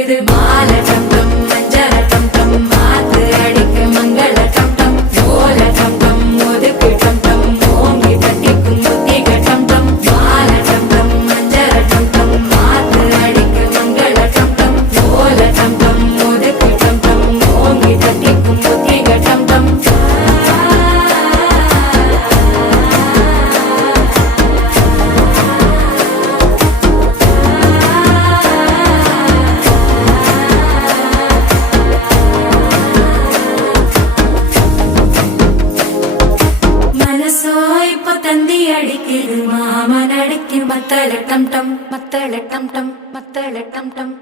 அடிக்குது மால டம் டம் மஞ்சள டம் டம் மாத்து அடிக்கு மங்கள டம் டம் ஓல டம் டம் ஒதுக்கு டம் டம் ஓங்கி தட்டிக்கும் முத்திக டம் டம் மால டம் டம் மஞ்சள டம் டம் மாத்து அடிக்கு மங்கள டம் டம் ஓல டம் டம் ஒதுக்கு டம் டம் ஓங்கி தட்டிக்கும் முத்திக டம் டம் மனசோ இப்ப தந்தி அடிக்குது மாமன் அடிக்கு மத்தள டம் டம் மத்தள டம் டம் மத்தள டம் டம்